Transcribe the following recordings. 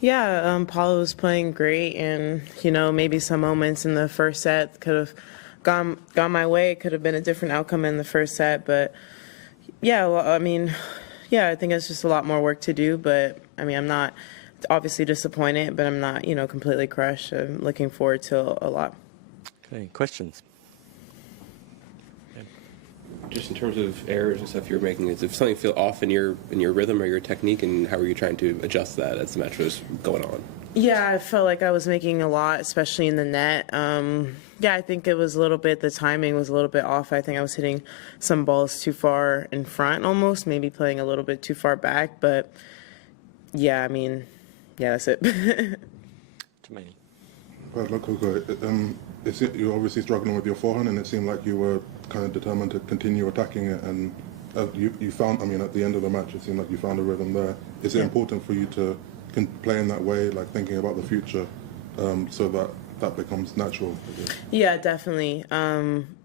Yeah, Paula was playing great, and maybe some moments in the first set could have gone my way. It could have been a different outcome in the first set, but yeah, well, I mean, yeah, I think it's just a lot more work to do. But I mean, I'm not obviously disappointed, but I'm not completely crushed. I'm looking forward to a lot. Okay, questions. Just in terms of errors and stuff you're making, is if something feel off in your rhythm or your technique, and how are you trying to adjust that as the match was going on? Yeah, I felt like I was making a lot, especially in the net. Yeah, I think it was a little bit, the timing was a little bit off. I think I was hitting some balls too far in front almost, maybe playing a little bit too far back. But yeah, I mean, yeah, that's it. Jermaine. Well, look, Coco, you're obviously struggling with your forehand, and it seemed like you were kind of determined to continue attacking it. And you found, I mean, at the end of the match, it seemed like you found a rhythm there. Is it important for you to play in that way, like thinking about the future, so that becomes natural? Yeah, definitely.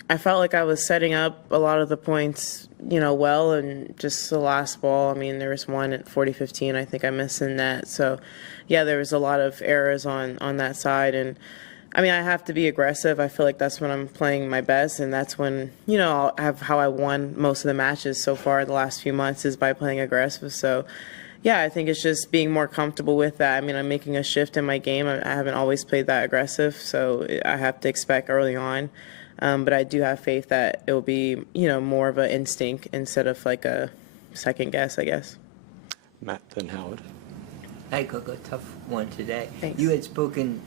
I felt like I was setting up a lot of the points, well, and just the last ball. I mean, there was one at 40-15. I think I missed in net. So, yeah, there was a lot of errors on that side. And I mean, I have to be aggressive. I feel like that's when I'm playing my best, and that's when I'll have how I won most of the matches so far the last few months is by playing aggressive. So, yeah, I think it's just being more comfortable with that. I mean, I'm making a shift in my game. I haven't always played that aggressive, so I have to expect early on. But I do have faith that it will be, more of an instinct instead of like a second guess, I guess. Matt, then Howard. Hey, Coco, tough one today. Thanks. You had spoken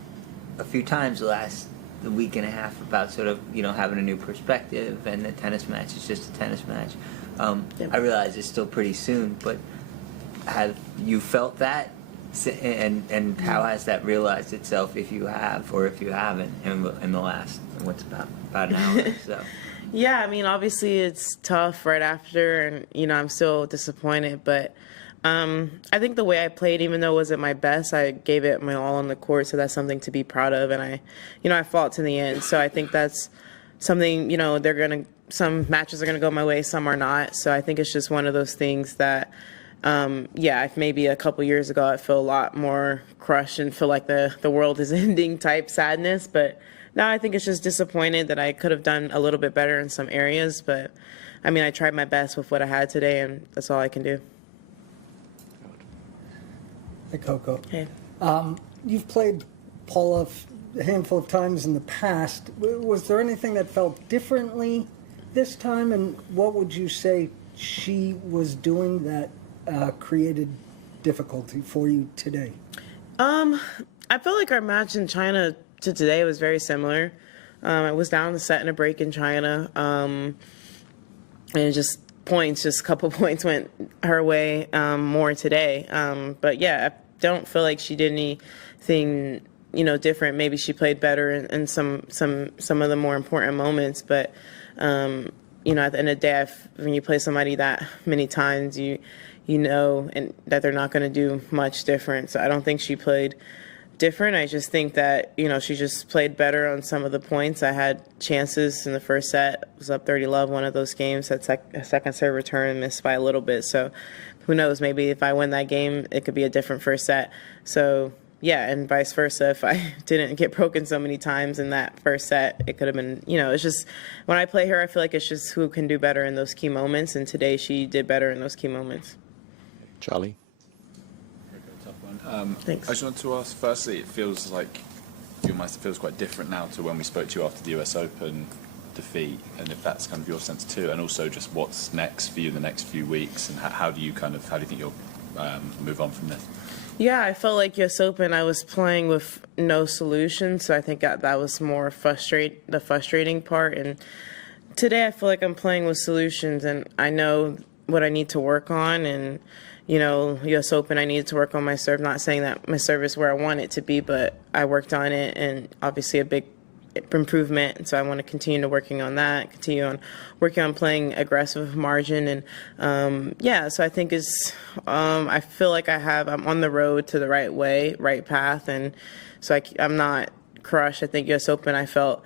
a few times the week and a half about sort of, having a new perspective, and the tennis match is just a tennis match. Yep. I realize it's still pretty soon, but have you felt that? And how has that realized itself, if you have or if you haven't, in the last, what's about an hour or so? Yeah, I mean, obviously it's tough right after, and, I'm still disappointed, but I think the way I played, even though it wasn't my best, I gave it my all on the court, so that's something to be proud of, and I fought to the end, so I think that's something, some matches are going to go my way, some are not, so I think it's just one of those things that, yeah, maybe a couple years ago I feel a lot more crushed and feel like the world is ending type sadness, but now I think it's just disappointed that I could have done a little bit better in some areas, but I mean, I tried my best with what I had today, and that's all I can do. Hey, Coco. Hey. You've played Paula a handful of times in the past. Was there anything that felt differently this time, and what would you say she was doing that created difficulty for you today? I feel like our match in China to today was very similar. It was down the set and a break in China, and just a couple points went her way more today. But yeah, I don't feel like she did anything different. Maybe she played better in some of the more important moments, but at the end of the day, when you play somebody that many times, you know and that they're not going to do much different. So I don't think she played different. I just think that, she just played better on some of the points. I had chances in the first set. I was up 30-love one of those games. Had a second serve return and missed by a little bit. So who knows? Maybe if I win that game, it could be a different first set. So yeah, and vice versa. If I didn't get broken so many times in that first set, it could have been, it's just when I play her, I feel like it's just who can do better in those key moments. And today she did better in those key moments. Charlie. Thanks. I just wanted to ask, firstly, it feels like your master feels quite different now to when we spoke to you after the US Open defeat, and if that's kind of your sense too, and also just what's next for you in the next few weeks, and how do you think you'll move on from this? Yeah, I felt like US Open, I was playing with no solution, so I think that was more the frustrating part. And today I feel like I'm playing with solutions, and I know what I need to work on, and US Open, I needed to work on my serve. Not saying that my serve is where I want it to be, but I worked on it, and obviously a big improvement. And so I want to continue to working on that, continue on working on playing aggressive margin. And yeah, so I think I feel like I'm on the road to the right path. And so I'm not crushed. I think US Open, I felt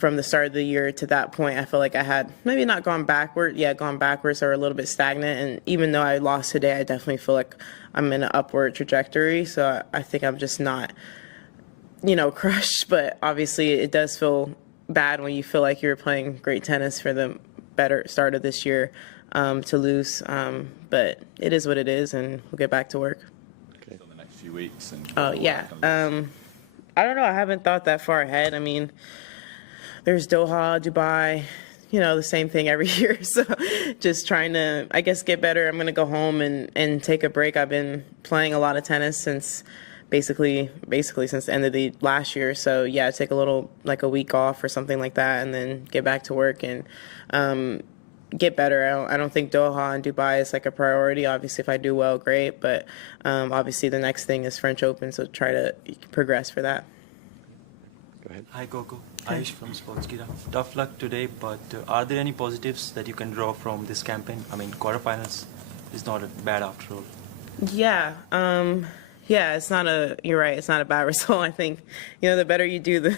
from the start of the year to that point, I feel like I had maybe not gone backwards or a little bit stagnant. And even though I lost today, I definitely feel like I'm in an upward trajectory. So I think I'm just not, crushed. But obviously it does feel bad when you feel like you're playing great tennis for the better start of this year to lose. But it is what it is, and we'll get back to work. Okay. So the next few weeks. And Oh, yeah. I don't know. I haven't thought that far ahead. I mean, there's Doha, Dubai, the same thing every year. So just trying to, I guess, get better. I'm going to go home and take a break. I've been playing a lot of tennis since basically since the end of the last year. So yeah, take a little, like a week off or something like that, and then get back to work and get better. I don't think Doha and Dubai is like a priority. Obviously, if I do well, great. But obviously the next thing is French Open, so try to progress for that. Go ahead. Hi Coco, Aish from Sportskeeda. Tough luck today, but are there any positives that you can draw from this campaign? I mean, quarterfinals is not bad after all. Yeah, it's not you're right, it's not a bad result. I think, the better you do,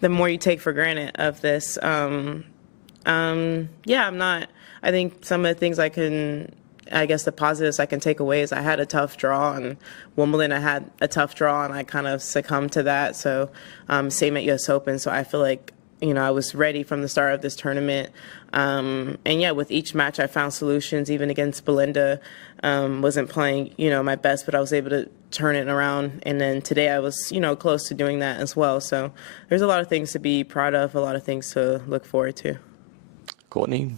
the more you take for granted of this. I think some of the things the positives I can take away is I had a tough draw, and Wimbledon I had a tough draw, and I kind of succumbed to that. So same at US Open. So I feel like, I was ready from the start of this tournament. And yeah, with each match I found solutions. Even against Belinda, wasn't playing, my best, but I was able to turn it around. And then today I was, close to doing that as well. So there's a lot of things to be proud of, a lot of things to look forward to. Courtney?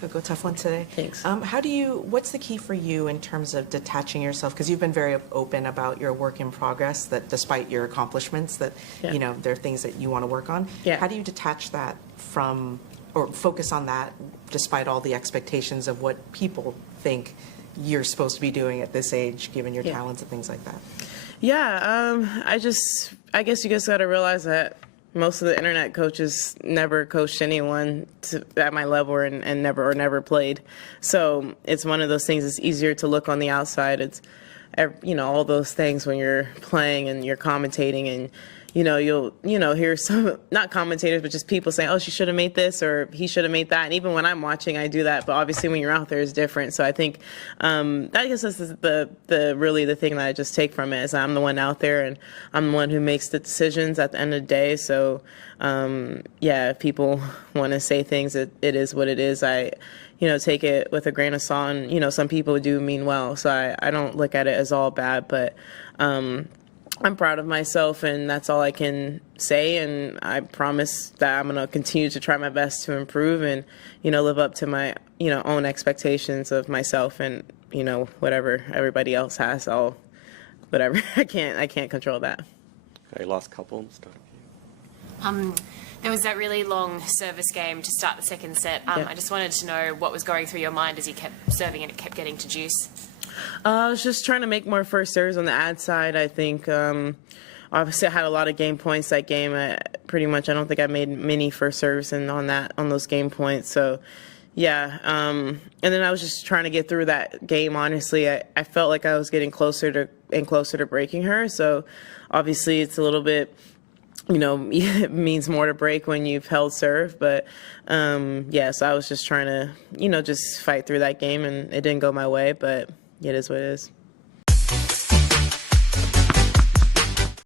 Coco, tough one today. Thanks. What's the key for you in terms of detaching yourself? Because you've been very open about your work in progress, that despite your accomplishments, that, there are things that you want to work on. Yeah. How do you detach that from, or focus on that despite all the expectations of what people think you're supposed to be doing at this age, given your talents and things like that? Yeah, I guess you just got to realize that most of the internet coaches never coached anyone at my level and never played. So it's one of those things. It's easier to look on the outside. It's, all those things when you're playing and you're commentating, and you'll hear some, not commentators, but just people saying, oh, she should have made this or he should have made that. And even when I'm watching, I do that. But obviously when you're out there, it's different. So I think I guess that's the thing that I just take from it is I'm the one out there and I'm the one who makes the decisions at the end of the day. So if people want to say things, it is what it is. I take it with a grain of salt, and, some people do mean well. So I don't look at it as all bad, but I'm proud of myself, and that's all I can say. And I promise that I'm going to continue to try my best to improve and, live up to my, own expectations of myself and, whatever everybody else has. Whatever. I can't control that. Okay, last couple. Start with you. There was that really long service game to start the second set. I just wanted to know what was going through your mind as you kept serving and it kept getting to deuce. I was just trying to make more first serves on the ad side. I think obviously I had a lot of game points that game. I don't think I made many first serves on those game points. So yeah, and then I was just trying to get through that game. Honestly, I felt like I was getting closer to breaking her. So obviously it's a little bit, it means more to break when you've held serve. But so I was just trying to, just fight through that game, and it didn't go my way, but it is what it is.